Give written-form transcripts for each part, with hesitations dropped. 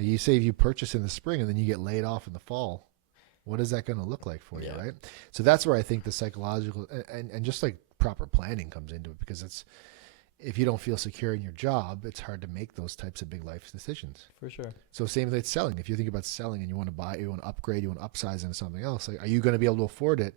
Like you say if you purchase in the spring and then you get laid off in the fall, what is that going to look like for you, right? So that's where I think the psychological and just like proper planning comes into it, because it's if you don't feel secure in your job, it's hard to make those types of big life decisions. For sure. So same with selling. If you think about selling and you want to buy, you want to upgrade, you want to upsize into something else, like are you going to be able to afford it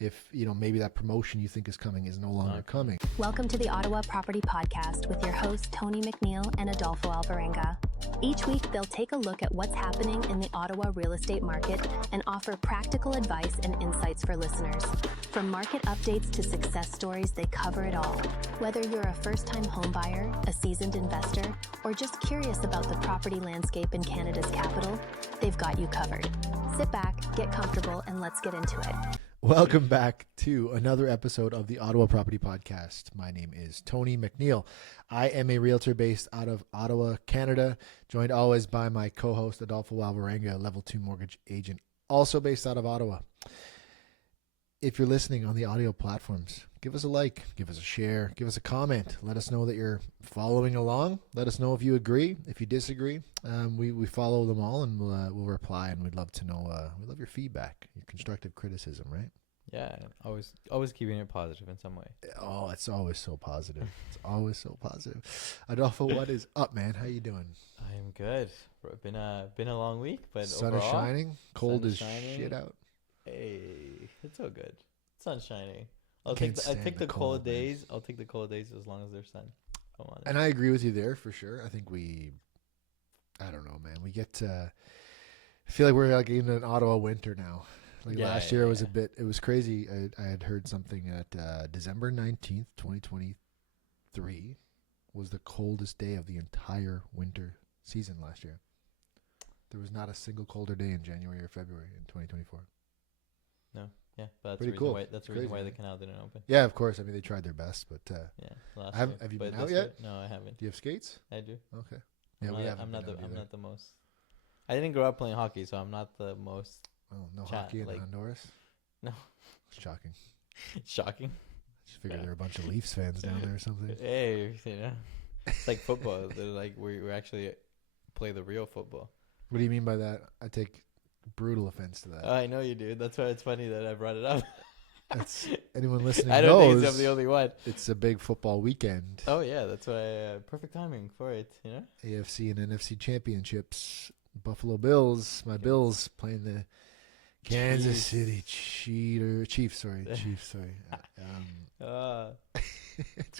if, maybe that promotion you think is coming is no longer coming? Welcome to the Ottawa Property Podcast with your hosts Tony McNeil and Adolfo Alvarenga. Each week, they'll take a look at what's happening in the Ottawa real estate market and offer practical advice and insights for listeners. From market updates to success stories, they cover it all. Whether you're a first-time homebuyer, a seasoned investor, or just curious about the property landscape in Canada's capital, they've got you covered. Sit back, get comfortable, and let's get into it. Welcome back to another episode of the Ottawa Property Podcast. My name is Tony McNeil. I am a realtor based out of Ottawa, Canada, joined always by my co-host Adolfo Alvarenga, level 2 mortgage agent, also based out of Ottawa. If you're listening on the audio platforms, give us a like, give us a share, give us a comment. Let us know that you're following along. Let us know if you agree, if you disagree. We follow them all, and we'll reply, and we'd love to know. We love your feedback, your constructive criticism, right? Yeah, always keeping it positive in some way. Oh, it's always so positive. It's always so positive. Adolfo, what is up, man? How you doing? I'm good. Been a long week, but sun overall, is shining. Cold sun as is shining. shit out. Hey, it's so good. Sun's shining. I'll Can't take the stand cold man. days. I'll take the cold days as long as there's sun. Come on. And I agree with you there for sure. I think I don't know, man. We get, I feel like we're like in an Ottawa winter now. Like last year was it was crazy. I had heard something that December 19th, 2023 was the coldest day of the entire winter season last year. There was not a single colder day in January or February in 2024. No, yeah, but that's Pretty the reason cool. why that's the Crazy, reason why the right? canal didn't open. Yeah, of course. I mean, they tried their best, but Yeah, last have year. you But been out this yet? year- No, I haven't. Do you have skates? I do. Okay. Yeah, we haven't. I'm not been out either. the most. I didn't grow up playing hockey, so I'm not the most Oh, no hockey in Honduras? No. It's shocking. shocking. Just figured there were a bunch of Leafs fans down there or something. Hey, it's like football. They're like we actually play the real football. What do you mean by that? I take brutal offense to that. I know you do. That's why it's funny that I brought it up. That's anyone listening I don't knows think I'm the only one. it's a big football weekend. Oh yeah, that's why perfect timing for it. AFC and NFC championships. Buffalo Bills. My Bills playing the Kansas City Chiefs. Sorry. It's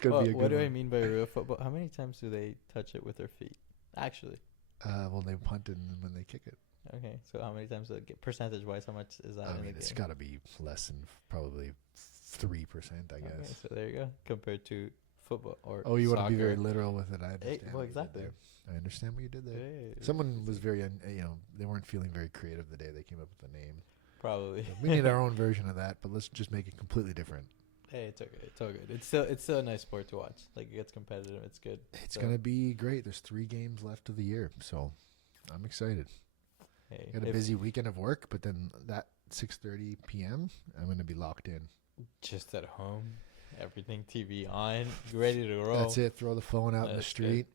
gonna be a good what do one. I mean by real football? How many times do they touch it with their feet? Actually. Well, they punt it and when they kick it. Okay, so how many times do they get percentage-wise? How much is that? I mean, it's got to be less than probably 3%, I guess. Okay, so there you go. Compared to football or You want to be soccer. very literal with it. I understand. Well, what you did exactly. there. I understand what you did there. Hey, Someone was very, they weren't feeling very creative the day they came up with the name. probably. So we need our own version of that, but let's just make it completely different. Hey, it's okay. It's all good. It's still a nice sport to watch. Like it gets competitive. It's good. It's So, gonna be great. There's 3 games left of the year, so I'm excited. Hey, Got a busy weekend of work, but then that 6:30 p.m. I'm gonna be locked in. just at home, everything TV on, ready to roll. That's it. Throw the phone out in the That's street.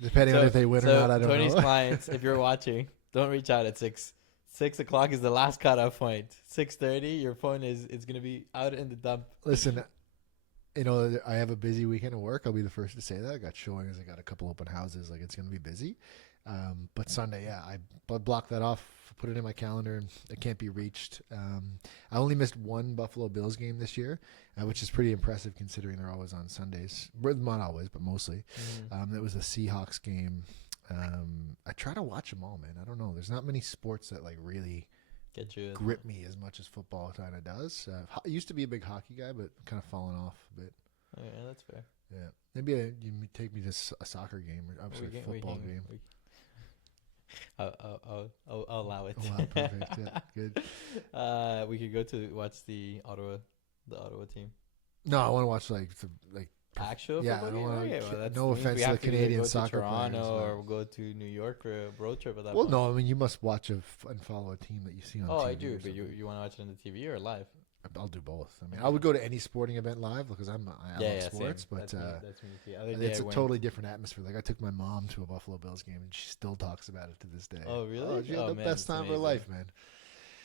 Depending on if they win or not, I don't Tony's know. clients, if you're watching, don't reach out at 6. 6 o'clock is the last cutoff point. 6:30, your phone is gonna be out in the dump. Listen, I have a busy weekend of work. I'll be the first to say that. I got showings. I got a couple open houses. Like, it's going to be busy. But Sunday, I blocked that off, put it in my calendar. It can't be reached. I only missed one Buffalo Bills game this year, which is pretty impressive considering they're always on Sundays. Not always, but mostly. That was the Seahawks game. I try to watch them all, man. I don't know. There's not many sports that like really Get you grip me as much as football kind of does. I used to be a big hockey guy, but kind of fallen off a bit. Okay, that's fair. Yeah, maybe you take me to a soccer game or I'm sorry, football game. I'll allow it. Oh, wow, perfect. Yeah, good. We could go to watch the Ottawa team. No, I want to watch like Actual Yeah, football I don't game? wanna- Okay, well, that's no means offense we to have the either Canadian go to soccer players, Toronto but- or go to New York or a road trip at that Well, point. no, I mean you must watch and follow a team that you see on TV. I do, or but something. you want to watch it on the TV or live? I'll do both. I mean, I would go to any sporting event live because I love sports, same. but That's me too. Other day it's I a went- totally different atmosphere. Like I took my mom to a Buffalo Bills game, and she still talks about it to this day. Oh, really? Oh, she had Oh, the man, best it's time of her amazing. life, man.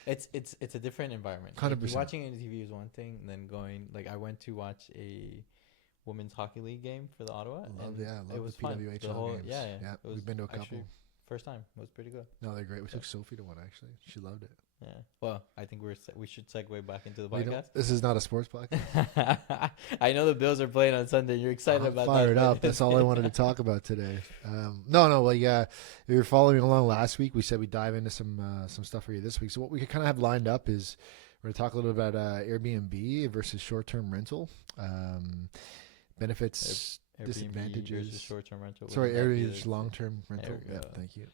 It's a different environment. Like, 100%. watching it on TV is one thing, and then going like I went to watch a women's hockey league game for the Ottawa. Love it was the fun. PWHL The whole, games. Yeah. Yeah, It was we've been to a couple. actually first time. It was pretty good. No, they're great. We took Sophie to one actually. She loved it. Yeah. Well, I think we should segue back into the We don't- podcast. This is not a sports podcast. I know the Bills are playing on Sunday. You're excited I'm about fired that. up. That's all I wanted to talk about today. No. Well, yeah, if you were following along last week, we said we'd dive into some stuff for you this week. So what we kind of have lined up is we're going to talk a little bit about Airbnb versus short-term rental, benefits, Airbnb disadvantages. versus short-term rental. Sorry, Wouldn't that be Airbnb is the- long-term rental. we Yeah, go. thank you.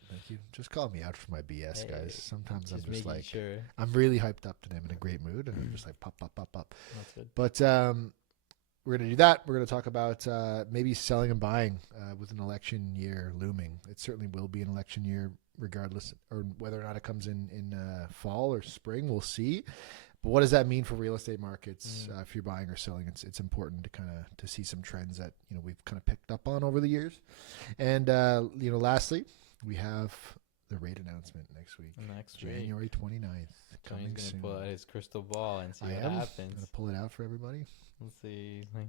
Just call me out for my BS, Hey, guys. Sometimes I'm just making like, sure. I'm really hyped up today. I'm in a great mood, and I'm just like pop. That's good. But we're going to do that. We're going to talk about maybe selling and buying with an election year looming. It certainly will be an election year, regardless, or whether or not it comes in fall or spring. We'll see. But what does that mean for real estate markets if you're buying or selling? It's important to kind of to see some trends that we've kind of picked up on over the years. And lastly, we have the rate announcement next week, Next week. January 29th. Tony's Coming gonna soon. pull out his crystal ball and see I what am happens. going to pull it out for everybody. Let's see. Like,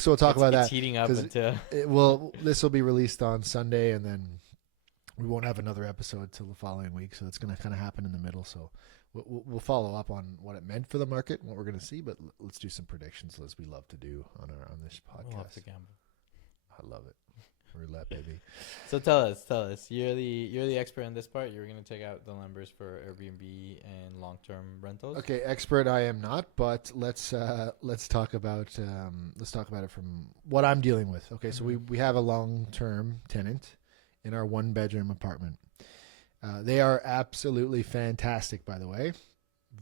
So we'll talk about it's that. heating up 'cause until This will be released on Sunday, and then we won't have another episode till the following week. So it's going to kind of happen in the middle. So we'll follow up on what it meant for the market, and what we're going to see. But let's do some predictions, as we love to do on this podcast. we'll have to gamble. I love it. Roulette, baby. So tell us. You're the expert in this part. You're gonna take out the numbers for Airbnb and long-term rentals. Okay, expert I am not, but let's talk about it from what I'm dealing with. Okay, so we have a long-term tenant in our one-bedroom apartment. They are absolutely fantastic, by the way.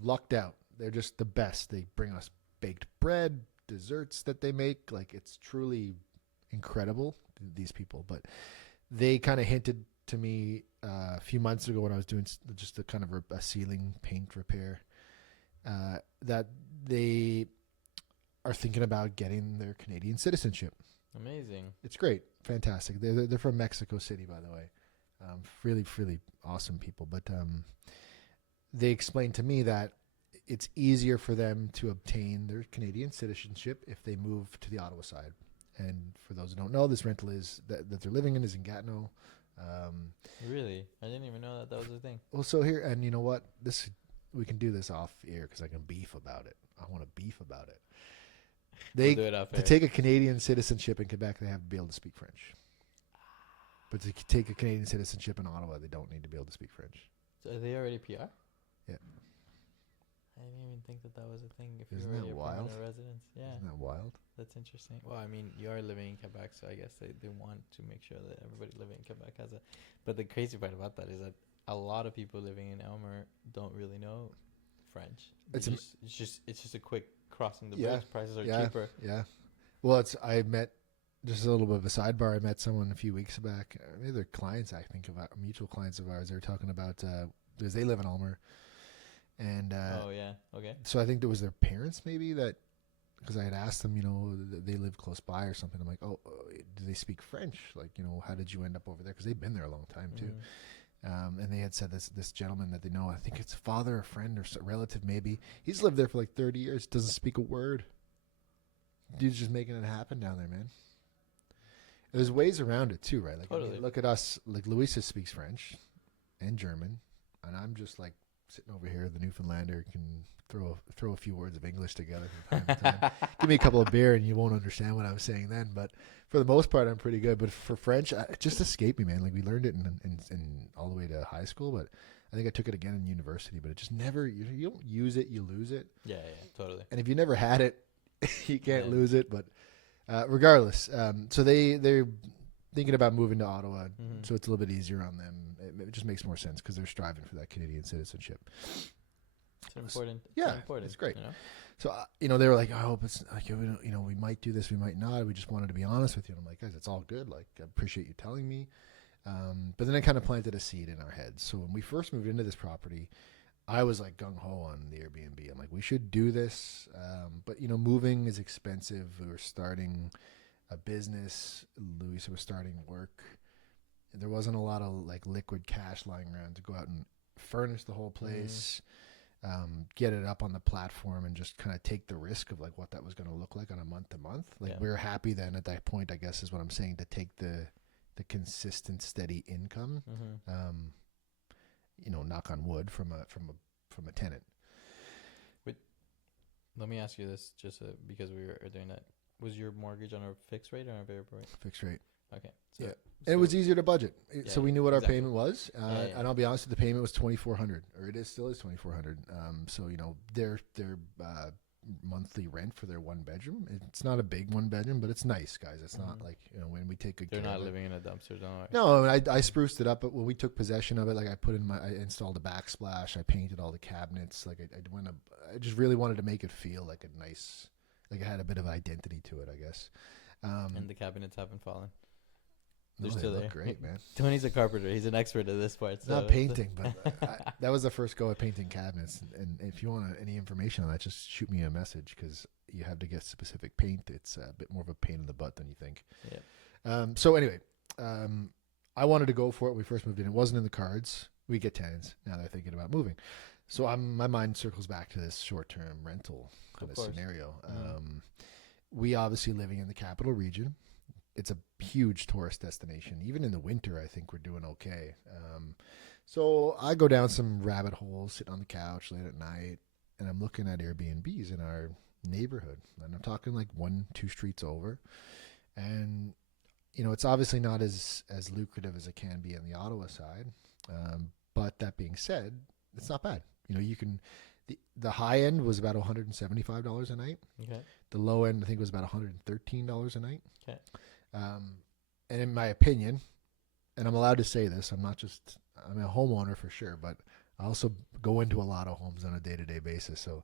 Lucked out. They're just the best. They bring us baked bread, desserts that they make. Like, it's truly incredible, these people. But they kind of hinted to me a few months ago when I was doing just a kind of a ceiling paint repair that they are thinking about getting their Canadian citizenship. Amazing. It's great. Fantastic. They're from Mexico City, by the way. Really, really awesome people. But they explained to me that it's easier for them to obtain their Canadian citizenship if they move to the Ottawa side. And for those who don't know, this rental is that they're living in is in Gatineau. Really? I didn't even know that was a thing. Well, so here, and you know what? We can do this off air because I can beef about it. I want to beef about it. We'll do it off To air. take a Canadian citizenship in Quebec, they have to be able to speak French. But to take a Canadian citizenship in Ottawa, they don't need to be able to speak French. So are they already PR? Yeah. I didn't even think that was a thing. If Isn't you're that already a wild? permanent resident, yeah, Isn't that wild? that's interesting. Well, I mean, you are living in Quebec, so I guess they want to make sure that everybody living in Quebec has it. But the crazy part about that is that a lot of people living in Elmer don't really know French. It's It's just a quick crossing the Yeah, bridge. Prices are yeah. cheaper. Yeah. Well, I met, just a little bit of a sidebar, I met someone a few weeks back. Maybe they're clients, I think, of mutual clients of ours. They were talking about, because they live in Ulmer. And Oh yeah. Okay. so I think it was their parents maybe that, because I had asked them, they live close by or something. I'm like, do they speak French? Like, how did you end up over there? Because they've been there a long time too. And they had said this gentleman that they know, I think it's a father, a friend, or a relative maybe. He's lived there for like 30 years, doesn't speak a word. Dude's just making it happen down there, man. There's ways around it too, right? Like, I mean, Totally. look at us. Like, Louisa speaks French and German, and I'm just like sitting over here. The Newfoundlander can throw a few words of English together from time to time. Give me a couple of beer, and you won't understand what I'm saying then. But for the most part, I'm pretty good. But for French, it just escaped me, man. Like, we learned it in all the way to high school, but I think I took it again in university. But it just never. You don't use it, you lose it. Yeah. Totally. And if you never had it, you can't Yeah. lose it. But regardless, so they're thinking about moving to Ottawa, so it's a little bit easier on them. It just makes more sense because they're striving for that Canadian citizenship. It's important. Yeah, important. it's great. You know? So they were like, I hope it's like, we might do this, we might not. We just wanted to be honest with you. And I'm like, guys, it's all good. Like, I appreciate you telling me. But then it kind of planted a seed in our heads. So when we first moved into this property, I was like gung ho on the Airbnb. I'm like, we should do this, but moving is expensive. We were starting a business. Luisa was starting work. There wasn't a lot of like liquid cash lying around to go out and furnish the whole place, get it up on the platform, and just kind of take the risk of like what that was going to look like on a month to month. Like we were happy then at that point, I guess is what I'm saying, to take the consistent, steady income. Knock on wood from a tenant. Wait, let me ask you this, just because we were doing that. Was your mortgage on a fixed rate or on a variable rate? Fixed rate. Okay. So, and it was easier to budget. So we knew what our payment was. And I'll be honest, the payment was $2,400, or it still is $2,400. So their monthly rent for their one bedroom. It's not a big one bedroom, but it's nice, guys. It's not like when we take good care of it. They're not living in a dumpster, don't worry. No, I spruced it up. But when we took possession of it, like I installed a backsplash. I painted all the cabinets. Like I just really wanted to make it feel like a nice, like it had a bit of identity to it, I guess. And the cabinets haven't fallen. They're they still look there. Great, man. Tony's a carpenter. He's an expert at this part. So. Not painting, but that was the first go at painting cabinets. And if you want any information on that, just shoot me a message, because you have to get specific paint. It's a bit more of a pain in the butt than you think. Yeah. So anyway, I wanted to go for it when we first moved in. It wasn't in the cards. We get tenants. Now they're thinking about moving. So my mind circles back to this short-term rental kind of scenario. We obviously living in the capital region. It's a huge tourist destination. Even in the winter, I think we're doing okay. So I go down some rabbit holes, sitting on the couch late at night, and I'm looking at Airbnbs in our neighborhood. And I'm talking like 1-2 streets over. And, it's obviously not as lucrative as it can be on the Ottawa side. But that being said, it's not bad. You can... The high end was about $175 a night. Okay. The low end, I think, was about $113 a night. Okay. And in my opinion, and I'm allowed to say this, I'm a homeowner for sure, but I also go into a lot of homes on a day-to-day basis. So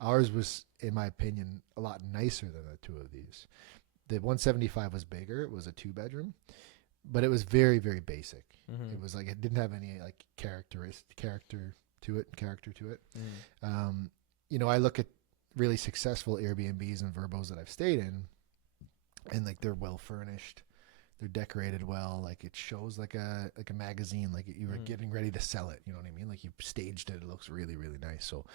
ours was, in my opinion, a lot nicer than the two of these. The 175 was bigger. It was a 2-bedroom, but it was very, very basic. It was like, it didn't have any like character to it. I look at really successful Airbnbs and Verbos that I've stayed in, and like they're well furnished, they're decorated well, like it shows like a magazine, like you were getting ready to sell it, you know what I mean? Like you staged it looks really, really nice. So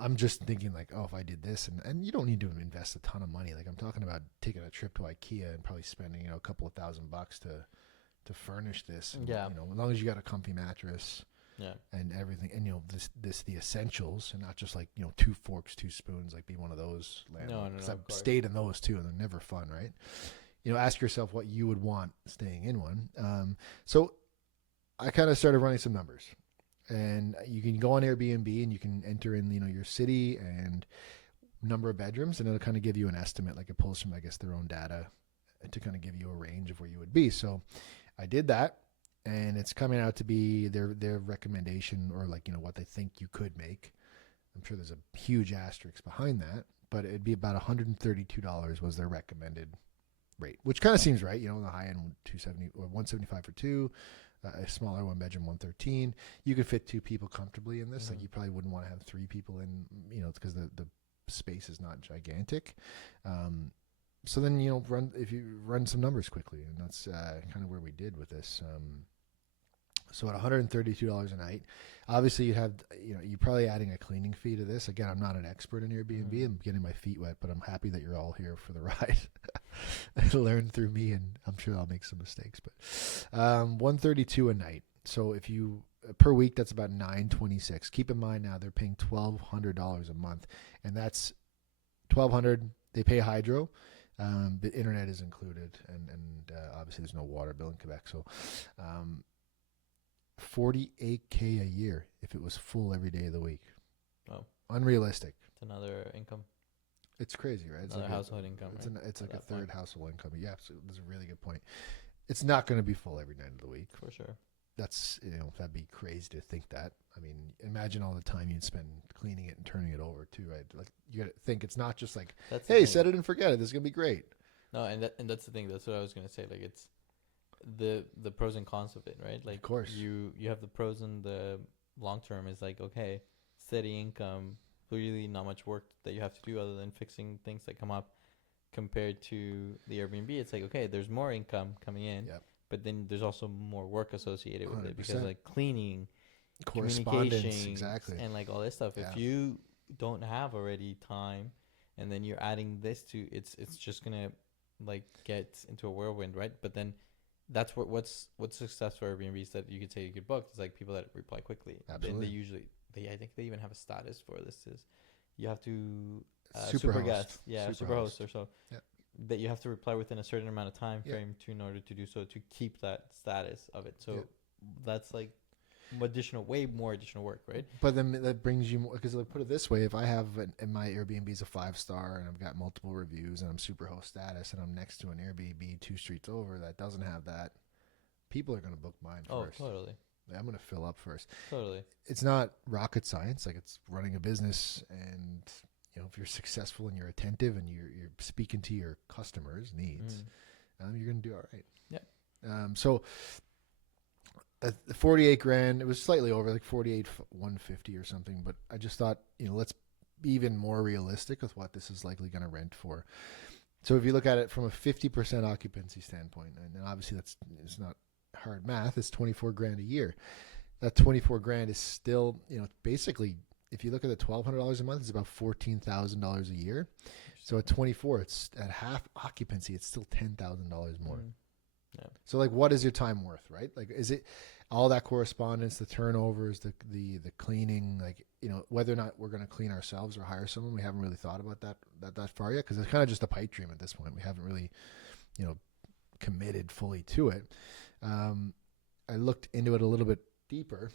I'm just thinking like, oh, if I did this, and you don't need to invest a ton of money. Like I'm talking about taking a trip to IKEA and probably spending a couple of $1,000 to furnish this. And, as long as you got a comfy mattress. Yeah, and everything, and the essentials, and not just like 2 forks, 2 spoons, like be one of those landlords. Because I've stayed in those too, and they're never fun, right? Ask yourself what you would want staying in one. So I kind of started running some numbers, and you can go on Airbnb and you can enter in your city and number of bedrooms, and it'll kind of give you an estimate. Like it pulls from, I guess, their own data to kind of give you a range of where you would be. So I did that. And it's coming out to be their recommendation, or like, what they think you could make. I'm sure there's a huge asterisk behind that, but it'd be about $132 was their recommended rate, which kind of seems right. The high end 270 or 175 for 2, a smaller 1-bedroom 113. You could fit 2 people comfortably in this. Like you probably wouldn't want to have 3 people in, because the space is not gigantic. So then, if you run some numbers quickly, and that's kind of where we did with this. So at $132 a night, obviously you'd have, you're probably adding a cleaning fee to this. Again, I'm not an expert in Airbnb. I'm getting my feet wet, but I'm happy that you're all here for the ride. Learn through me, and I'm sure I'll make some mistakes. But $132 a night. So if you per week, that's about $926. Keep in mind now they're paying $1,200 a month, and that's $1,200. They pay hydro. The internet is included, and obviously there's no water bill in Quebec. So $48K a year if it was full every day of the week. Oh, unrealistic. It's another income. It's crazy, right? It's another like household income. It's like a third household income. Yeah, absolutely. That's a really good point. It's not going to be full every night of the week. For sure. That's, that'd be crazy to think that. I mean, imagine all the time you'd spend cleaning it and turning it over too, right? Like you got to think it's not just like, hey, set it and forget it. This is going to be great. No, and that's the thing. That's what I was going to say. Like it's the pros and cons of it, right? Like, of course, you have the pros, and the long term is like, okay, steady income, really not much work that you have to do other than fixing things that come up. Compared to the Airbnb, it's like, okay, there's more income coming in, Yep. but then there's also more work associated with it, because 100%. like cleaning, Correspondence, communication, exactly. and like all this stuff. Yeah. If you don't have already time, and then you're adding this to, it's just gonna like get into a whirlwind, right? But then that's what's success for Airbnb is that you could say you could book. It's like people that reply quickly. Absolutely. They usually I think they even have a status for this. Is you have to Super host. guest, yeah, super host or so. Yep. That you have to reply within a certain amount of time Yep. frame to in order to do so, to keep that status of it. So Yep. that's like way more additional work, right? But then that brings you more, because like, put it this way, if I have and my Airbnb is a 5-star and I've got multiple reviews and I'm super host status and I'm next to an Airbnb 2 streets over that doesn't have that, people are going to book mine first. Oh, totally. I'm going to fill up first. Totally. It's not rocket science. Like, it's running a business, and you know, if you're successful and you're attentive and you're speaking to your customers' needs, you're going to do all right. Yeah. So the 48 grand, it was slightly over, like 48 150 or something, but I just thought, you know, let's be even more realistic with what this is likely going to rent for. So if you look at it from a 50% occupancy standpoint, and obviously it's not hard math, it's 24 grand a year. That 24 grand is still, you know, basically, if you look at the $1,200 a month, it's about $14,000 a year. So at 24, it's at half occupancy, it's still $10,000 more. Yeah. So like, what is your time worth, right? Like, is it all that correspondence, the turnovers, the cleaning, like, you know, whether or not we're going to clean ourselves or hire someone? We haven't really thought about that far yet, because it's kind of just a pipe dream at this point. We haven't really, you know, committed fully to it. I looked into it a little bit deeper.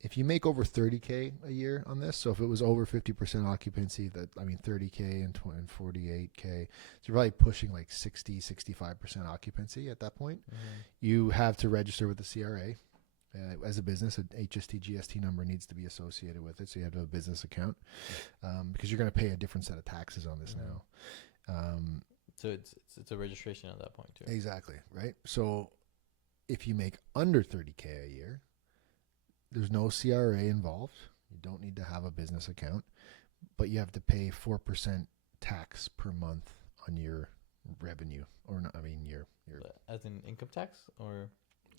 If you make over 30K a year on this, so if it was over 50% occupancy, 30K and 48K, so you're probably pushing like 65% occupancy at that point. You have to register with the CRA. As a business, an HST GST number needs to be associated with it, so you have to have a business account, because you're going to pay a different set of taxes on this now. So it's a registration at that point too. Exactly, right? So if you make under 30K a year, there's no CRA involved. You don't need to have a business account, but you have to pay 4% tax per month on your revenue, or not, your As an income tax, or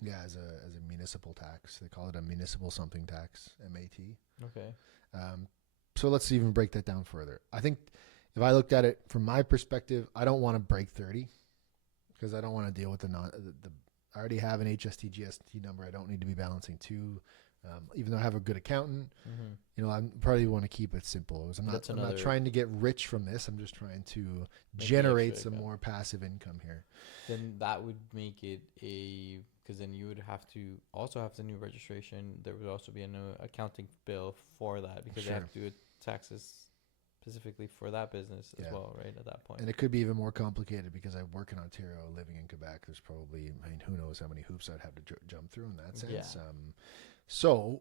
as a municipal tax. They call it a municipal something tax, MAT. okay. So let's even break that down further. I think if I looked at it from my perspective, I don't want to break 30, because I don't want to deal with the I already have an HST GST number. I don't need to be balancing two. Even though I have a good accountant, you know, I probably want to keep it simple. I'm not trying to get rich from this. I'm just trying to generate some more passive income here. Then that would make it because then you would have to also have the new registration. There would also be a new accounting bill for that, because they have to do taxes specifically for that business as well, right? At that point. And it could be even more complicated, because I work in Ontario, living in Quebec. There's probably, who knows how many hoops I'd have to jump through in that sense. Yeah. So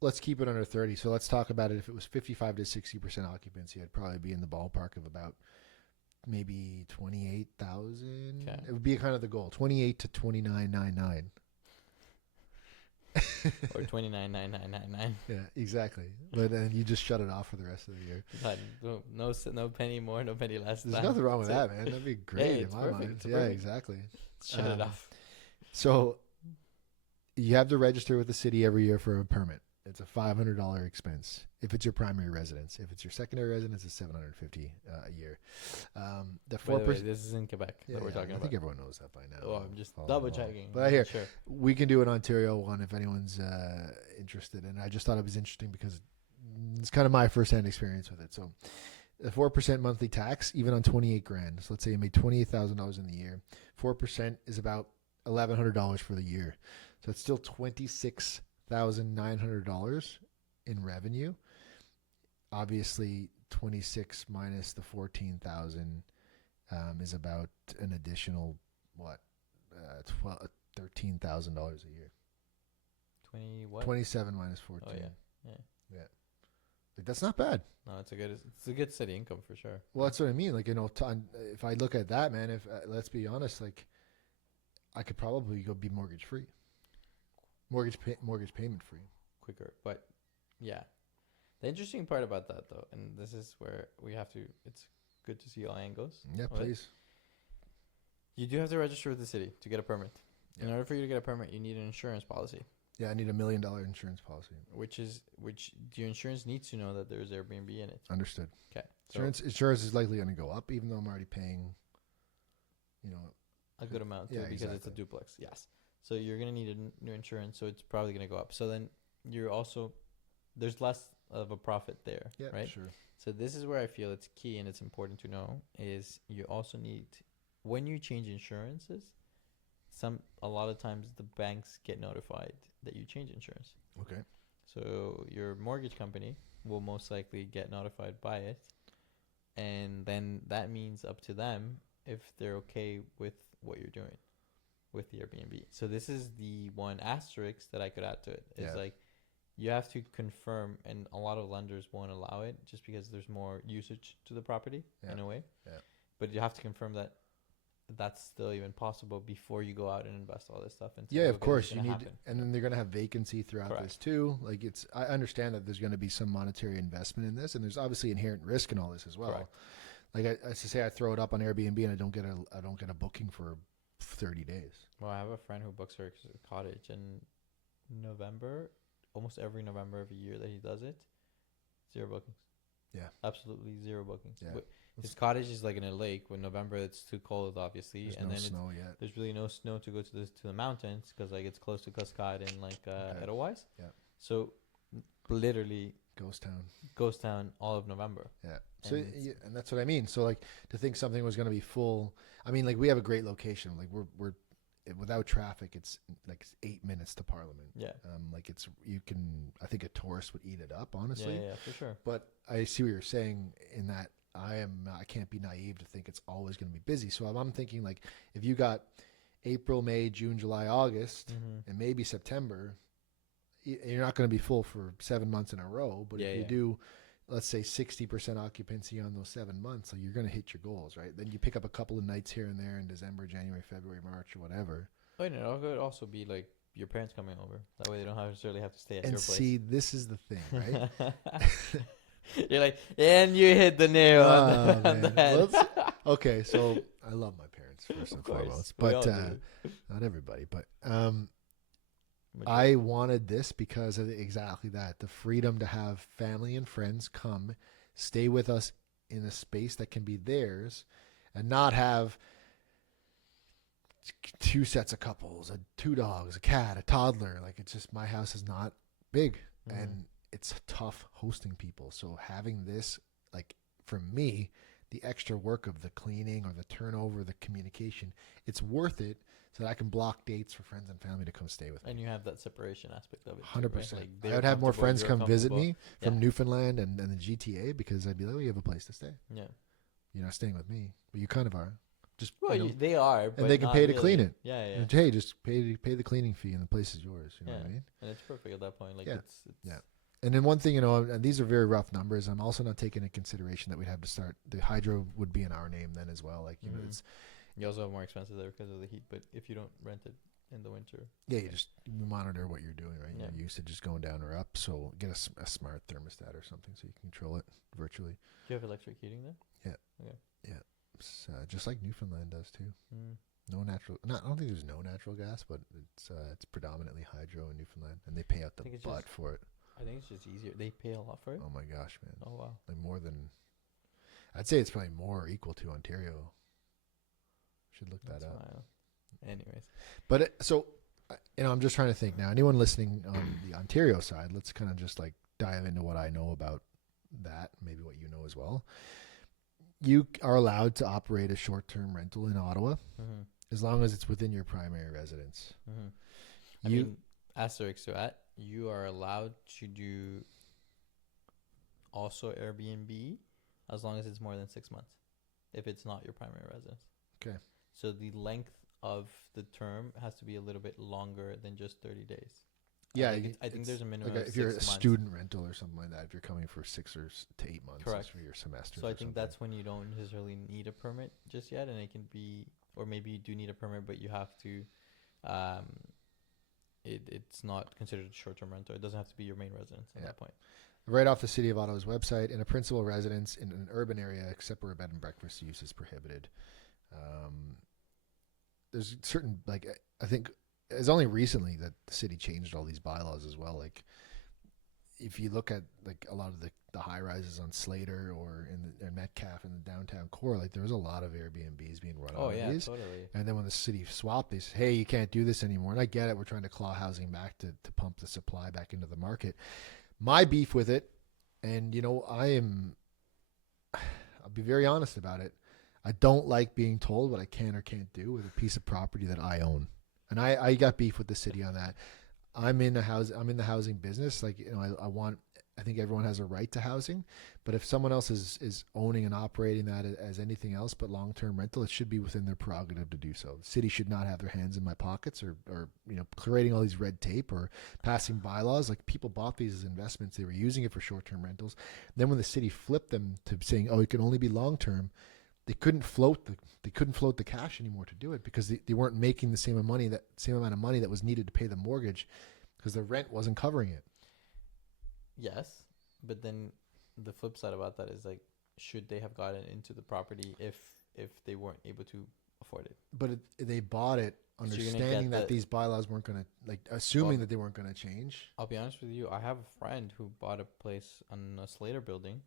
let's keep it under 30. So let's talk about it. If it was 55 to 60% occupancy, I'd probably be in the ballpark of about maybe 28,000. Okay. It would be kind of the goal, 28 to 29.99. Or 29,999. Yeah, exactly. But then you just shut it off for the rest of the year. No penny more, no penny less. There's nothing wrong with that, man. That'd be great in my mind. Yeah, exactly. Shut it off. So you have to register with the city every year for a permit. It's a $500 expense if it's your primary residence. If it's your secondary residence, it's $750 a year. The 4%. This is in Quebec that we're talking about. I think everyone knows that by now. Oh, I'm just double checking. But here, we can do an Ontario one if anyone's interested. And I just thought it was interesting because it's kind of my first-hand experience with it. So the 4% monthly tax, even on 28 grand. So let's say you made $28,000 in the year. 4% is about $1,100 for the year. So it's still $26,900 in revenue. Obviously, 26 minus the 14,000 is about an additional $13,000 a year. 27 minus 14. Oh yeah. Like, that's not bad. No, it's a good steady income for sure. Well, that's what I mean. Like, you know, if I look at that, man, if let's be honest, like, I could probably go be mortgage free. Mortgage payment free Quicker, but yeah, The interesting part about that, though, and this is where we have to, it's good to see all angles. Yeah, of it. please. You do have to register with the city to get a permit. Yeah. In order for you to get a permit, you need an insurance policy, Yeah, I need $1 million insurance policy. which your insurance needs to know that there's Airbnb in it. Understood. Okay. So Insurance is likely going to go up, even though I'm already paying, you know. a good amount too, Yeah, because it's a duplex. Yes. So you're going to need a new insurance, so it's probably going to go up. So then you're also, there's less of a profit there, Yeah, right? sure. So this is where I feel it's key and it's important to know is you also need, when you change insurances, a lot of times the banks get notified that you change insurance. Okay. So your mortgage company will most likely get notified by it, and then that means up to them if they're okay with what you're doing with the Airbnb. So this is the one asterisk that I could add to it. Is like you have to confirm, and a lot of lenders won't allow it just because there's more usage to the property in a way. Yeah. But you have to confirm that that's still even possible before you go out and invest all this stuff into. Yeah, of course you need, and then they're going to have vacancy throughout this too. Like I understand that there's going to be some monetary investment in this, and there's obviously inherent risk in all this as well. Correct. Like I say, I throw it up on Airbnb and I don't get a booking for 30 days. Well, I have a friend who books her cottage in November, almost every November of a year that he does it, 0 bookings. Yeah, absolutely 0 bookings. Yeah. His cottage is like in a lake. When November, it's too cold, obviously, there's and no then snow yet. There's really no snow to go to the mountains because like it's close to Cascade and like Edelweiss. Yeah. So literally ghost town all of November. Yeah. So and that's what I mean. So like to think something was going to be full. I mean, like we have a great location. Like we're without traffic, it's like 8 minutes to Parliament. Yeah. Like I think a tourist would eat it up, honestly. Yeah, for sure. But I see what you're saying in that I can't be naive to think it's always going to be busy. So I'm thinking like if you got April, May, June, July, August, and maybe September, you're not going to be full for 7 months in a row. But if you do, let's say 60% occupancy on those 7 months, so you're going to hit your goals, right? Then you pick up a couple of nights here and there in December, January, February, March, or whatever. Oh, and it could also be like your parents coming over. That way they don't necessarily have to stay at your place. And see, this is the thing, right? You're like, and you hit the nail on the head. Okay, so I love my parents first and foremost, but not everybody. But I wanted this because of exactly that, the freedom to have family and friends come, stay with us in a space that can be theirs, and not have 2 sets of couples, 2 dogs, a cat, a toddler. Like it's just, my house is not big, and it's tough hosting people. So having this, like for me, the extra work of the cleaning or the turnover, the communication, it's worth it so that I can block dates for friends and family to come stay with me. And you have that separation aspect of it. 100%. Right? Like I would have more friends come visit me from Newfoundland and the GTA because I'd be like, oh, you have a place to stay. Yeah. You're not staying with me, but you kind of are. Just they are, but and they can pay to clean it. Yeah. And, hey, just pay the cleaning fee and the place is yours. You know what I mean? And it's perfect at that point. Like it's And then one thing, and these are very rough numbers. I'm also not taking into consideration that we'd have to start, the hydro would be in our name then as well. Like, you know, it's. You also have more expenses there because of the heat, but if you don't rent it in the winter. Yeah, you monitor what you're doing, right? Yeah. Your usage is going down or up. So get a smart thermostat or something so you can control it virtually. Do you have electric heating there? Yeah. Okay. Yeah. It's, just like Newfoundland does too. No natural. I don't think there's no natural gas, but it's predominantly hydro in Newfoundland, and they pay out the butt for it. I think it's just easier. They pay a lot for it. Oh my gosh, man! Oh wow! Like more than, I'd say it's probably more or equal to Ontario. Should look that up. Wild. Anyways, but I'm just trying to think now. Anyone listening on the Ontario side, let's kind of just like dive into what I know about that, maybe what you know as well. You are allowed to operate a short-term rental in Ottawa as long as it's within your primary residence. I mean, asterisk to that, you are allowed to do also Airbnb as long as it's more than 6 months, if it's not your primary residence. Okay. So the length of the term has to be a little bit longer than just 30 days. Yeah, I think there's a minimum like of if you're 6 a months. Student rental or something like that, if you're coming for 6 to 8 months. Correct. For your semester. So I think that's when you don't necessarily need a permit just yet, and it can be, or maybe you do need a permit, but you have to it's not considered a short-term rental. It doesn't have to be your main residence at that point. Right off the City of Ottawa's website, in a principal residence in an urban area, except where a bed and breakfast use is prohibited. There's certain, like, I think it's only recently that the city changed all these bylaws as well. Like, if you look at like a lot of the high rises on Slater or in Metcalf in the downtown core, like there was a lot of Airbnbs being run out of these. Totally. And then when the city swapped, they said, hey, you can't do this anymore. And I get it. We're trying to claw housing back to pump the supply back into the market. My beef with it, and you know, I'll be very honest about it. I don't like being told what I can or can't do with a piece of property that I own. And I got beef with the city on that. I'm in the housing business. Like, you know, I think everyone has a right to housing, but if someone else is owning and operating that as anything else but long-term rental, it should be within their prerogative to do so. The city should not have their hands in my pockets or you know, creating all these red tape or passing bylaws. Like, people bought these as investments. They were using it for short-term rentals. Then when the city flipped them to saying, oh, it can only be long-term, they couldn't float the cash anymore to do it because they weren't making the same amount of money that was needed to pay the mortgage because the rent wasn't covering it. Yes, but then the flip side about that is, like, should they have gotten into the property if they weren't able to afford it? But they bought it understanding that these bylaws weren't going to, like, assuming that they weren't going to change. I'll be honest with you. I have a friend who bought a place on a Slater building,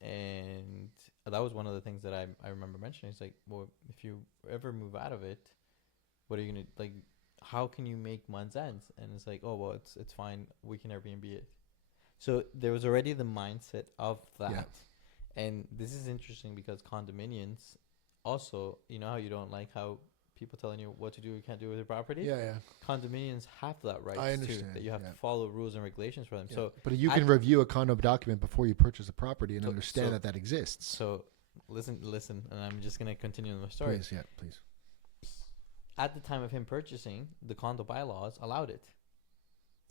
and that was one of the things that I remember mentioning. It's like, well, if you ever move out of it, what are you going to, like, how can you make month's ends? And it's like, oh, well, it's fine. We can Airbnb it. So there was already the mindset of that. Yeah. And this is interesting because condominiums also, you know how you don't like how people telling you what to do, you can't do with your property? Yeah. Condominiums have that right I understand, too, that you have to follow rules and regulations for them. Yeah. So, but you can review a condo document before you purchase a property and understand that exists. So listen, and I'm just going to continue my story. Please. At the time of him purchasing, the condo bylaws allowed it.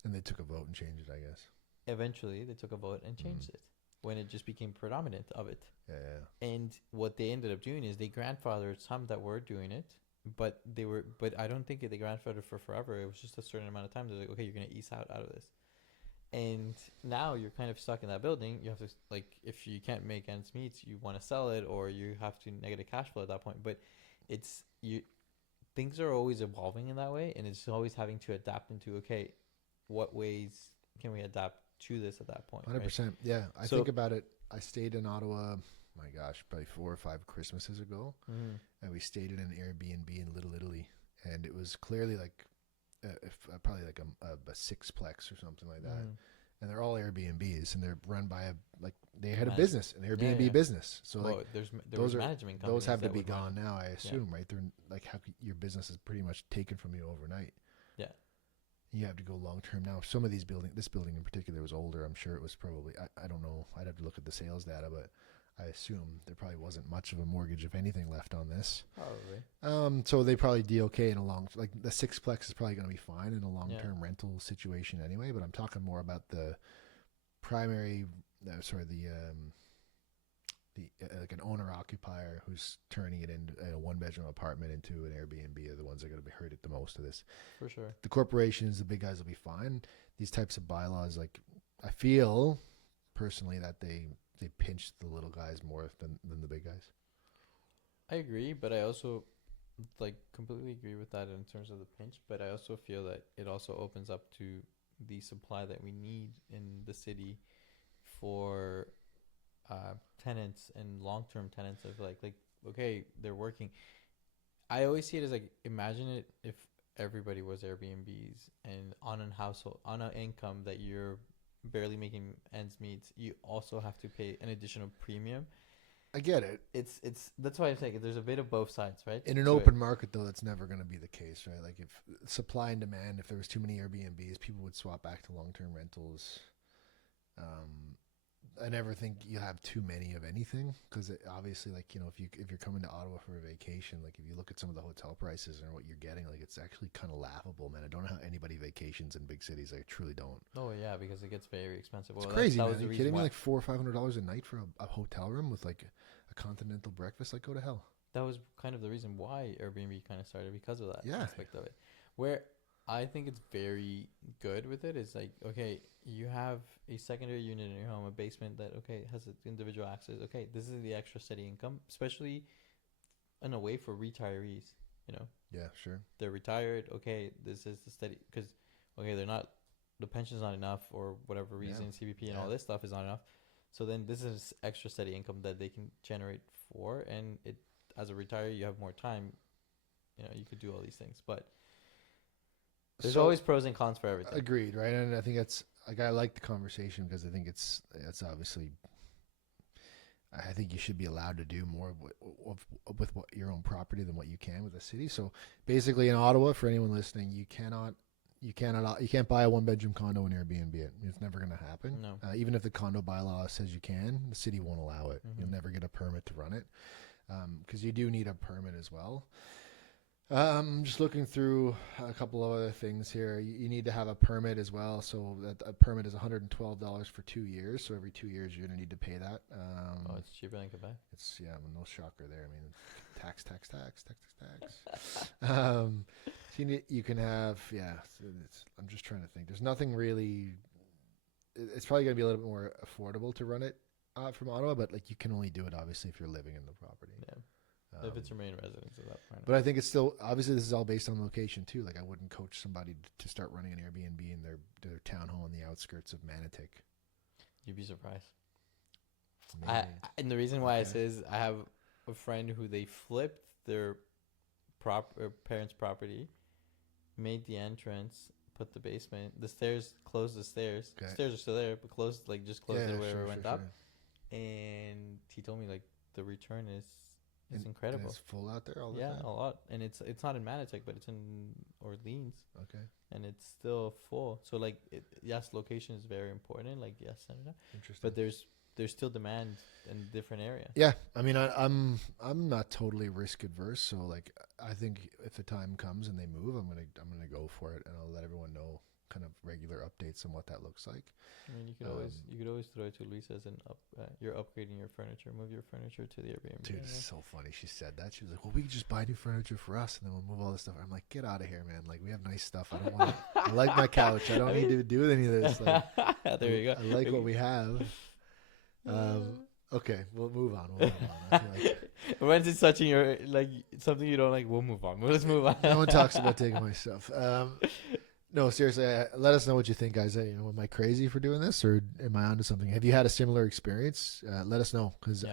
And they took a vote and changed it, I guess. Eventually, they took a vote and changed it when it just became predominant of it. Yeah. And what they ended up doing is they grandfathered some that were doing it, but I don't think they grandfathered for forever. It was just a certain amount of time. They're like, okay, you're going to ease out of this. And now you're kind of stuck in that building. You have to, like, if you can't make ends meet, you want to sell it or you have to negative cash flow at that point. But things are always evolving in that way, and it's always having to adapt into, okay, what ways can we adapt to this at that point? 100%. Right? Yeah. I think about it. I stayed in Ottawa, my gosh, probably 4 or 5 Christmases ago. Mm-hmm. And we stayed in an Airbnb in Little Italy. And it was clearly like, probably like a sixplex or something like that. Mm-hmm. And they're all Airbnbs, and they're run by they had a business, an Airbnb business. So like those management companies. Those have to be gone now, I assume, right? They're like, your business is pretty much taken from you overnight. Yeah. You have to go long term now. Some of these this building in particular was older. I'm sure it was probably, I don't know. I'd have to look at the sales data, but I assume there probably wasn't much of a mortgage, if anything, left on this. Probably. So they probably do okay in the sixplex is probably going to be fine in a long-term rental situation anyway. But I'm talking more about the primary, like an owner occupier who's turning it into a 1-bedroom apartment into an Airbnb are the ones that are going to be hurt at the most of this. For sure. The corporations, the big guys will be fine. These types of bylaws, like, I feel personally that they pinch the little guys more than the big guys. I agree, but I also completely agree with that in terms of the pinch, but I also feel that it also opens up to the supply that we need in the city for tenants and long-term tenants of like okay, they're working. I always see it as like, imagine it if everybody was Airbnbs and on an income that you're barely making ends meet, you also have to pay an additional premium. I get it. It's that's why I'm saying there's a bit of both sides, right? In an open market, though, that's never going to be the case, right? Like, if supply and demand, if there was too many Airbnbs, people would swap back to long-term rentals. I never think you have too many of anything, because obviously, like, you know, if you're coming to Ottawa for a vacation, like, if you look at some of the hotel prices and what you're getting, like, it's actually kind of laughable, man. I don't know how anybody vacations in big cities. I truly don't. Oh yeah, because it gets very expensive. It's crazy, man. Are you kidding me? Like $400 or $500 a night for a hotel room with like a continental breakfast? Like, go to hell. That was kind of the reason why Airbnb kind of started, because of that aspect of it. Where I think it's very good with it. It's like, okay, you have a secondary unit in your home, a basement that, okay, has individual access. Okay, this is the extra steady income, especially in a way for retirees, you know? Yeah, sure. They're retired. Okay, this is the steady, because, okay, they're not, the pension's not enough or whatever reason, CBP and all this stuff is not enough. So then this is extra steady income that they can generate for, and it, as a retiree, you have more time, you know, you could do all these things, but there's always pros and cons for everything. Agreed, right? And I think that's like, I like the conversation because I think it's obviously, I think you should be allowed to do more with what your own property than what you can with the city. So basically, in Ottawa, for anyone listening, you can't buy a 1-bedroom condo and Airbnb it. It's never going to happen. No. Even if the condo bylaw says you can, the city won't allow it. Mm-hmm. You'll never get a permit to run it because you do need a permit as well. Just looking through a couple of other things here. You need to have a permit as well. So that a permit is $112 for 2 years. So every 2 years you're going to need to pay that. It's cheaper than Quebec. It's no shocker there. I mean, tax. So you can have I'm just trying to think. There's nothing really. It's probably going to be a little bit more affordable to run it from Ottawa, but like you can only do it obviously if you're living in the property. Yeah. If it's your main residence at that point. But I think it's still, obviously this is all based on location too. Like I wouldn't coach somebody to start running an Airbnb in their townhome on the outskirts of Manotick. You'd be surprised. Maybe. And the reason why I say is I have a friend who they flipped their parents' property, made the entrance, put the basement, the stairs, closed the stairs. Okay. The stairs are still there, but closed it where it went up. Sure. And he told me like the return is incredible. And it's full out there all the time? Yeah, a lot. And it's not in Manotick, but it's in Orleans. Okay. And it's still full. So like, yes, location is very important. Like, yes, Senator. Interesting. But there's still demand in different area. Yeah, I mean, I'm not totally risk adverse. So like, I think if the time comes and they move, I'm gonna go for it, and I'll let everyone know kind of regular updates on what that looks like. I mean, you could always throw it to Lisa as you're upgrading your furniture, move your furniture to the Airbnb. Dude, it's so funny. She said that. She was like, "Well, we can just buy new furniture for us, and then we'll move all this stuff." I'm like, "Get out of here, man! Like, we have nice stuff. I don't want. I like my couch. I don't need to do any of this. Like, there you go. I like what we have." Okay, we'll move on. I feel like Once it's touching your something you don't like, we'll move on. Let's move on. no one talks about taking my stuff. No, seriously, let us know what you think, guys. Am I crazy for doing this, or am I onto something? Have you had a similar experience? Let us know, because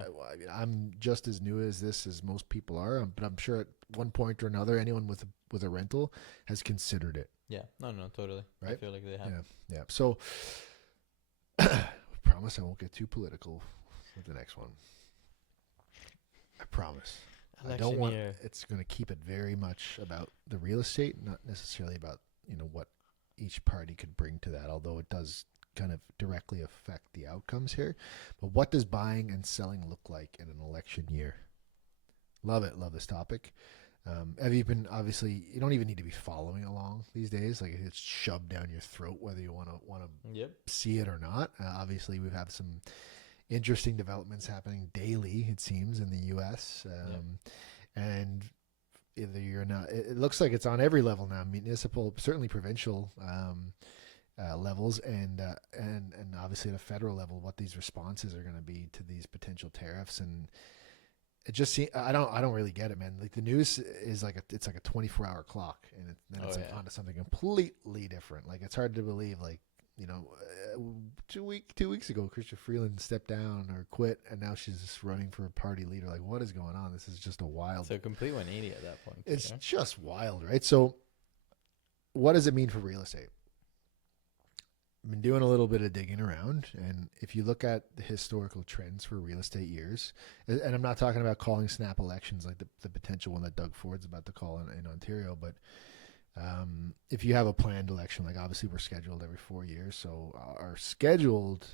I'm just as new as this as most people are. But I'm sure at one point or another, anyone with a rental has considered it. Yeah, no, totally. Right? I feel like they have. Yeah. So, I promise I won't get too political with the next one. I promise. I don't want. It's going to keep it very much about the real estate, not necessarily about what each party could bring to that, although it does kind of directly affect the outcomes here. But what does buying and selling look like in an election year? Love it. Love this topic. Have you been, obviously, you don't even need to be following along these days. Like, it's shoved down your throat whether you want to see it or not. Obviously, we've had some interesting developments happening daily, it seems, in the U.S. And either you're not, it looks like it's on every level now, municipal, certainly provincial levels, and obviously at a federal level, what these responses are going to be to these potential tariffs. And it just seems, I don't really get it, man. Like, the news is it's like a 24-hour clock, and then it's onto something completely different. Like, it's hard to believe, like, 2 weeks ago, Chrystia Freeland stepped down or quit, and now she's just running for a party leader. Like, what is going on? This is just a wild. It's a complete 180 at that point. It's just wild, right? So, what does it mean for real estate? I've been doing a little bit of digging around, and if you look at the historical trends for real estate years, and I'm not talking about calling snap elections like the potential one that Doug Ford's about to call in Ontario, but if you have a planned election, like obviously we're scheduled every 4 years, so our scheduled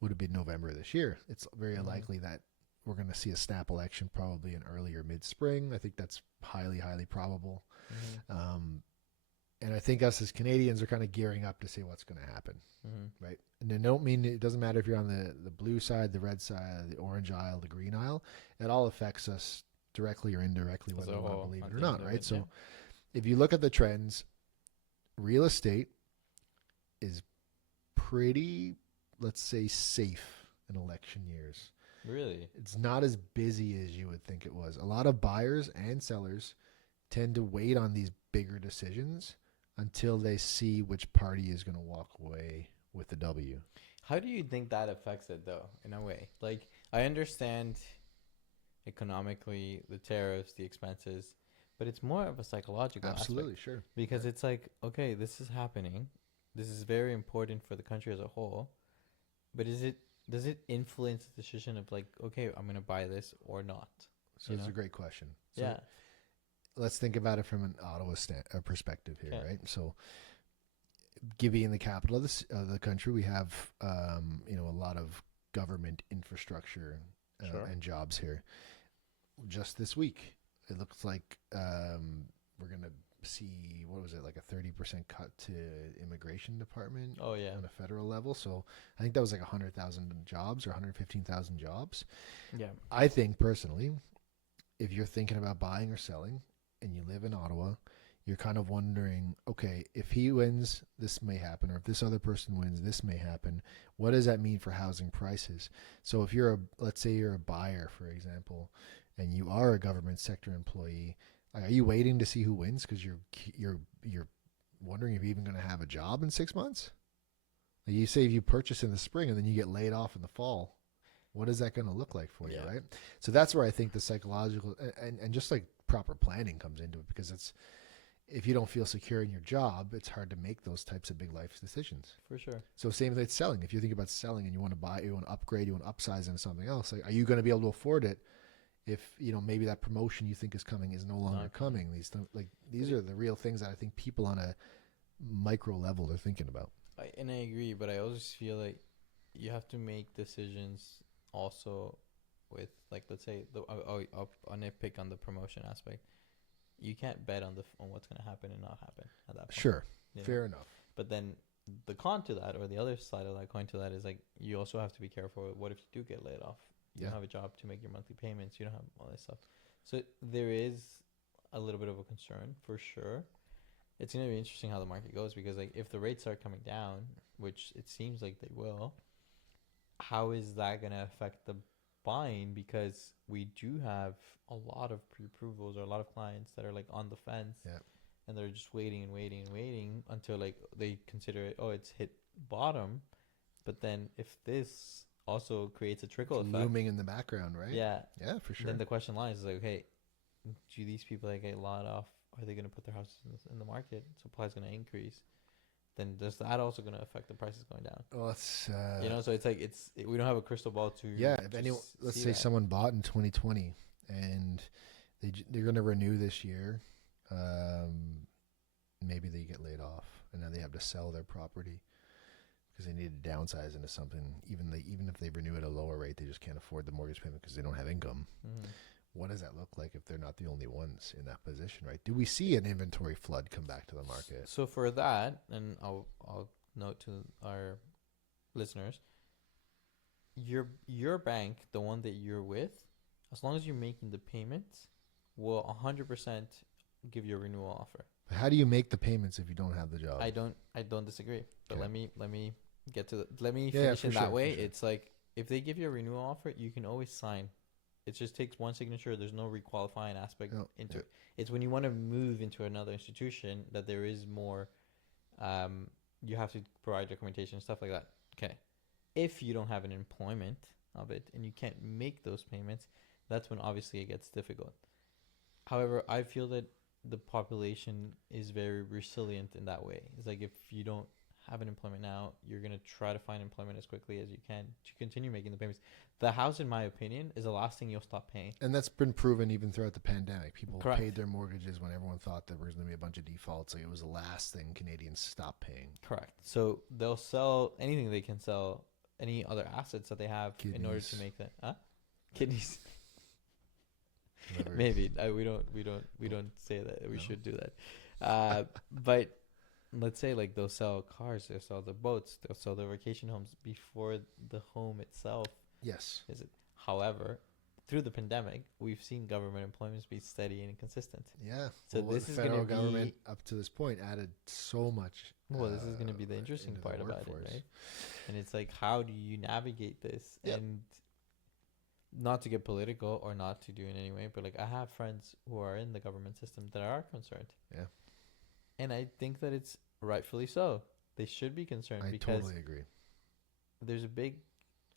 would have been November this year. It's very likely that we're going to see a snap election probably in early or mid-spring. I think that's highly, highly probable. And I think us as Canadians are kind of gearing up to see what's going to happen, right? And I don't mean, it doesn't matter if you're on the blue side, the red side, the orange aisle, the green aisle. It all affects us directly or indirectly, whether we want to believe it or not, right? So if you look at the trends, real estate is pretty, let's say, safe in election years. Really? It's not as busy as you would think it was. A lot of buyers and sellers tend to wait on these bigger decisions until they see which party is going to walk away with the W. How do you think that affects it, though, in a way? Like, I understand economically the tariffs, the expenses, but it's more of a psychological Absolutely, aspect. sure. Because Sure. it's like, okay, this is happening. This is very important for the country as a whole. But does it influence the decision of like, okay, I'm going to buy this or not? So it's a great question. So Yeah. let's think about it from an Ottawa perspective here, Okay. right? So, being the capital of the country, we have a lot of government infrastructure Sure. and jobs here. Just this week, it looks like we're gonna see, what was it, like a 30% cut to immigration department Oh, yeah. on a federal level. So I think that was like 100,000 jobs or 115,000 jobs. Yeah. I think personally, if you're thinking about buying or selling and you live in Ottawa, you're kind of wondering, okay, if he wins, this may happen, or if this other person wins, this may happen. What does that mean for housing prices? So if let's say you're a buyer, for example, and you are a government sector employee, are you waiting to see who wins because you're wondering if you're even going to have a job in 6 months? Like, you say if you purchase in the spring and then you get laid off in the fall, what is that going to look like for you, Yeah. right? So that's where I think the psychological and just like proper planning comes into it, because it's, if you don't feel secure in your job, it's hard to make those types of big life decisions. For sure. So same with selling. If you think about selling and you want to buy, you want to upgrade, you want to upsize into something else, like, are you going to be able to afford it if maybe that promotion you think is coming is no longer Not coming? These are the real things that I think people on a micro level are thinking about. And I agree, but I always feel like you have to make decisions also with, like, let's say I'll nitpick on the promotion aspect. You can't bet on what's going to happen and not happen at that point. Sure, you know? fair enough. But then the con to that, or the other side of that coin to that, is like, you also have to be careful. What if you do get laid off? You Yeah. don't have a job to make your monthly payments. You don't have all this stuff. So there is a little bit of a concern for sure. It's going to be interesting how the market goes, because like if the rates start coming down, which it seems like they will, how is that going to affect the buying? Because we do have a lot of pre-approvals or a lot of clients that are like on the fence. Yeah. And they're just waiting and waiting and waiting until like they consider it, oh, it's hit bottom. But then if this also creates a trickle effect, Looming in the background, right? yeah, Yeah, for sure. then the question lies is like, okay, do these people that get laid off, are they going to put their houses in the market? Supply is going to increase. Then does that also going to affect the prices going down? Well, it's So it's like we don't have a crystal ball to. yeah. If anyone, let's say someone bought in 2020 and they're going to renew this year, maybe they get laid off and now they have to sell their property because they need to downsize into something. Even if they renew at a lower rate, they just can't afford the mortgage payment because they don't have income. Mm-hmm. What does that look like if they're not the only ones in that position, right? Do we see an inventory flood come back to the market? So for that, and I'll note to our listeners, your bank, the one that you're with, as long as you're making the payments, will 100% give you a renewal offer. But how do you make the payments if you don't have the job? I don't disagree, but Okay. let me get to let me Yeah, finish for in that sure, way. for sure. It's like, if they give you a renewal offer, you can always sign. It just takes one signature. There's no requalifying aspect into it. It's when you want to move into another institution that there is more. You have to provide documentation and stuff like that. Okay. If you don't have an employment of it and you can't make those payments, that's when obviously it gets difficult. However, I feel that the population is very resilient in that way. It's like, if you don't have an employment now, you're going to try to find employment as quickly as you can to continue making the payments. The house, in my opinion, is the last thing you'll stop paying. And that's been proven even throughout the pandemic. People Correct. paid their mortgages when everyone thought there was going to be a bunch of defaults. Like, it was the last thing Canadians stopped paying. Correct. So they'll sell anything they can sell, any other assets that they have in order to Kidneys. make that. Kidneys. Whatever. Maybe we don't say that. We No. should do that. But let's say like they'll sell cars, they'll sell their boats, they'll sell their vacation homes before the home itself. Yes. Is it? However, through the pandemic, we've seen government employments be steady and consistent. Yeah. So well, this the is federal going to government be up to this point added so much. well. This is going to be the interesting into the part about it, workforce. right? And it's like, how do you navigate this? Yep. And not to get political or not to do in any way, but like, I have friends who are in the government system that are concerned. Yeah. And I think that it's rightfully so. They should be concerned I because totally agree. there's a big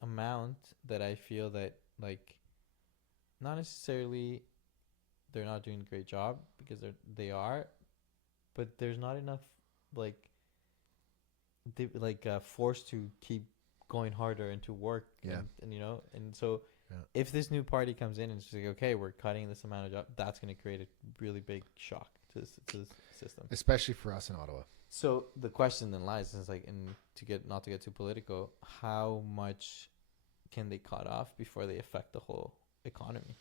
amount that I feel that, like, not necessarily they're not doing a great job, because they are, but there's not enough like force to keep going harder and to work. Yeah. And you know, and so Yeah. if this new party comes in and it's like, okay, we're cutting this amount of job, that's going to create a really big shock to the system, Especially for us in Ottawa. so the question then lies is like, and not to get too political, how much can they cut off before they affect the whole economy?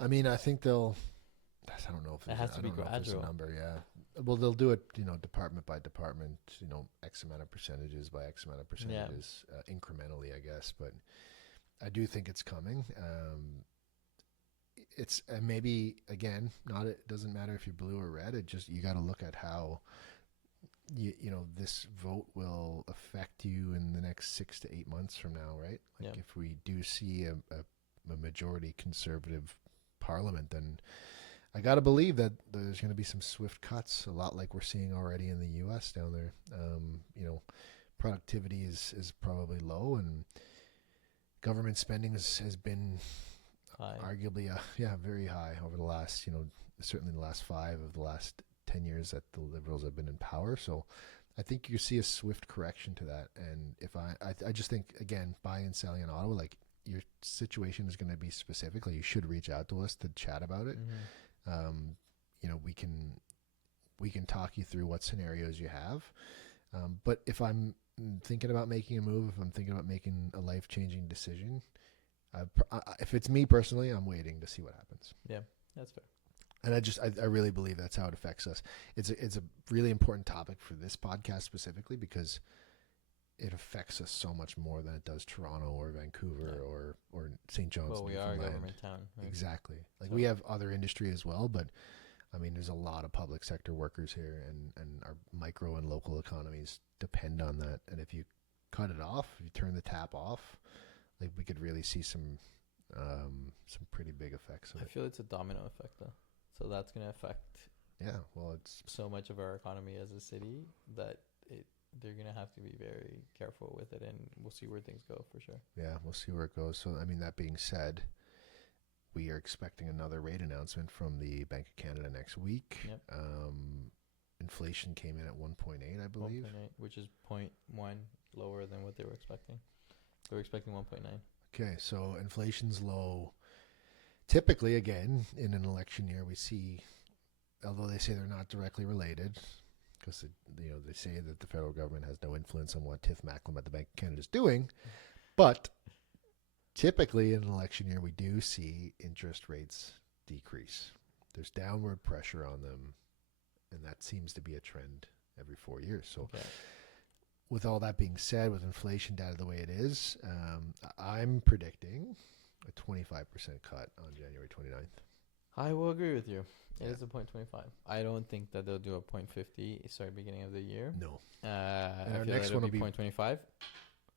I mean, I think they'll. I don't know if It has to be there's a gradual. number. Yeah. Well, they'll do it. Department by department. X amount of percentages by X amount of percentages, incrementally, I guess. But I do think it's coming. It's maybe again, it doesn't matter if you're blue or red. It just, you got to look at how this vote will affect you in the next 6 to 8 months from now, right? Like if we do see a majority conservative parliament, then I got to believe that there's going to be some swift cuts, a lot like we're seeing already in the U.S. down there. Productivity is probably low, and government spending has been High. arguably very high over the last, certainly the last 5 of the last 10 years that the Liberals have been in power. So I think you see a swift correction to that. And if I just think, again, buying and selling in Ottawa, like, your situation is going to be specific. Like, you should reach out to us to chat about it. We can talk you through what scenarios you have. But if I'm thinking about making a move, if I'm thinking about making a life-changing decision, if it's me personally, I'm waiting to see what happens. Yeah, that's fair. And I really believe that's how it affects us. It's a really important topic for this podcast specifically, because it affects us so much more than it does Toronto or Vancouver or St. John's. Well, we are a government town, right? Exactly. Like, we have other industry as well, but I mean, there's a lot of public sector workers here, and our micro and local economies depend on that. And if you cut it off, if you turn the tap off, like, we could really see some pretty big effects of I it. feel it's a domino effect, though. So that's going to affect It's so much of our economy as a city that they're going to have to be very careful with it, and we'll see where things go for sure. Yeah, we'll see where it goes. So, I mean, that being said, we are expecting another rate announcement from the Bank of Canada next week. Yep. Inflation came in at 1.8, I believe. 1.8, which is 0.1 lower than what they were expecting. They were expecting 1.9. Okay, so inflation's low. Typically, again, in an election year, we see, although they say they're not directly related, because they say that the federal government has no influence on what Tiff Macklem at the Bank of Canada is doing, but typically in an election year, we do see interest rates decrease. There's downward pressure on them, and that seems to be a trend every 4 years. So with all that being said, with inflation data the way it is, I'm predicting a 25% cut on January 29th. I will agree with you. It is a 0.25. I don't think that they'll do a 0.50 beginning of the year. No. And our next one will be 0.25,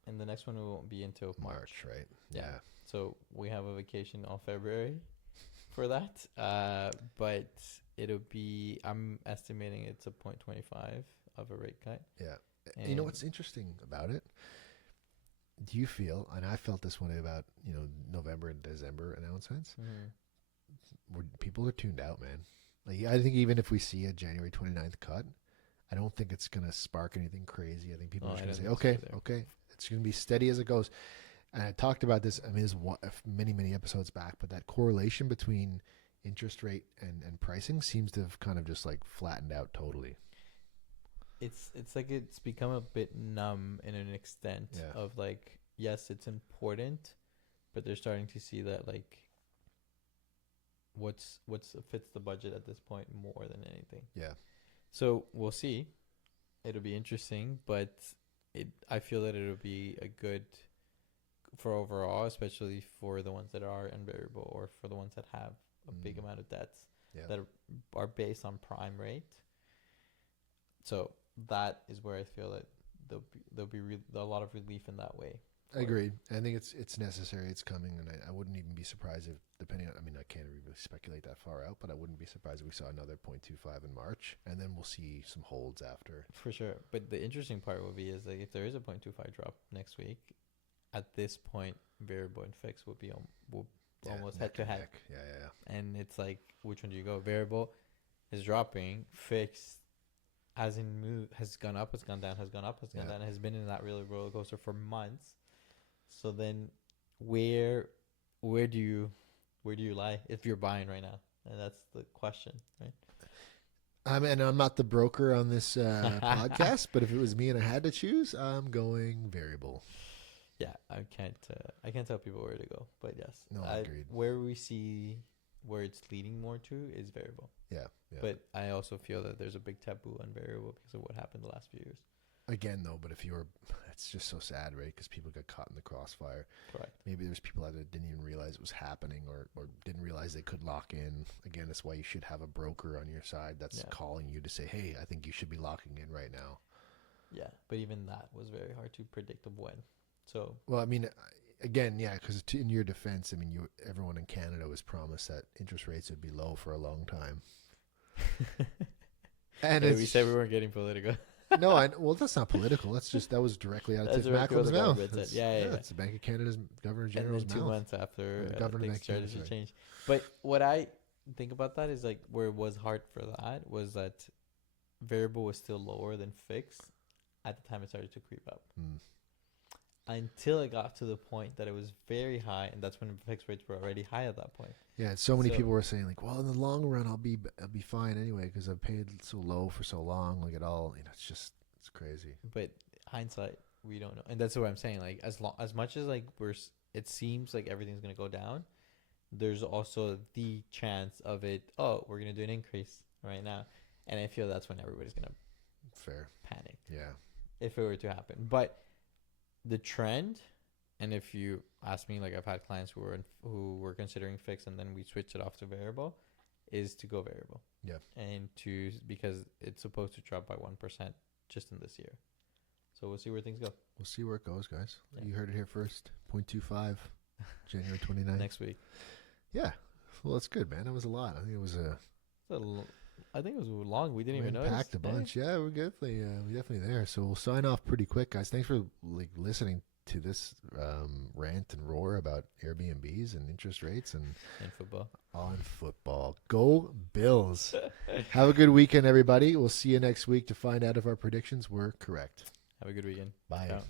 and the next one won't be until March, right? Yeah. So we have a vacation all February for that. But it'll be, I'm estimating it's a 0.25 of a rate cut. Yeah. And you know what's interesting about it? Do you feel, and I felt this way about, November and December announcements, where people are tuned out, man. Like, I think even if we see a January 29th cut, I don't think it's going to spark anything crazy. I think people are just going to say, okay, it's going to be steady as it goes. And I talked about this, I mean, this many, many episodes back, but that correlation between interest rate and pricing seems to have kind of just like flattened out totally. It's like it's become a bit numb in an extent of like, yes, it's important, but they're starting to see that like what's fits the budget at this point more than anything. Yeah. So we'll see. It'll be interesting, but I feel that it'll be a good for overall, especially for the ones that are unvariable or for the ones that have a big amount of debts that are based on prime rate. So that is where I feel that there'll be a lot of relief in that way. I agree. I think it's necessary. It's coming, and I wouldn't even be surprised if, depending on, I mean, I can't really speculate that far out, but I wouldn't be surprised if we saw another 0.25 in March, and then we'll see some holds after. For sure. But the interesting part will be is like if there is a 0.25 drop next week, at this point, variable and fixed will be almost head to head. Yeah. And it's like, which one do you go? Variable is dropping, fixed has gone up, has gone down, has gone up, has gone down, has been in that really roller coaster for months. So then where do you lie if you're buying right now? And that's the question, right? And I'm not the broker on this podcast, but if it was me and I had to choose, I'm going variable. Yeah, I can't tell people where to go, but yes. No, agreed. Where we see where it's leading more to is variable. Yeah. But I also feel that there's a big taboo on variable because of what happened the last few years. Again, though, but it's just so sad, right? Because people got caught in the crossfire. Correct. Maybe there's people that didn't even realize it was happening or didn't realize they could lock in. Again, that's why you should have a broker on your side that's calling you to say, hey, I think you should be locking in right now. Yeah, but even that was very hard to predict of when. So, well, I mean, again, yeah, because in your defense, I mean, everyone in Canada was promised that interest rates would be low for a long time. And we said we weren't getting political. No, well, that's not political. That was directly out of Tiff Macklin's mouth. It's the Bank of Canada's Governor General's mouth. 2 months after Governor things started to change. But what I think about that is like where it was hard for that was that variable was still lower than fixed at the time it started to creep up. Until it got to the point that it was very high, and that's when fixed rates were already high at that point. Yeah, and so many people were saying like, well, in the long run, I'll be fine anyway because I've paid so low for so long. Like it's crazy. But hindsight, we don't know, and that's what I'm saying. Like as much as like it seems like everything's gonna go down, there's also the chance of it. Oh, we're gonna do an increase right now, and I feel that's when everybody's gonna panic. Yeah, if it were to happen, but the trend, and if you ask me, like I've had clients who were considering fixed and then we switched it off to variable, is to go variable. Yeah. And because it's supposed to drop by 1% just in this year. So we'll see where things go. We'll see where it goes, guys. Yeah. You heard it here first. 0.25, January 29th. Next week. Yeah. Well, that's good, man. That was a lot. I think it was long. We didn't even notice. Packed a bunch. Yeah, we're definitely there. So we'll sign off pretty quick, guys. Thanks for listening to this rant and roar about Airbnbs and interest rates and football. On football. Go Bills. Have a good weekend, everybody. We'll see you next week to find out if our predictions were correct. Have a good weekend. Bye. Ciao.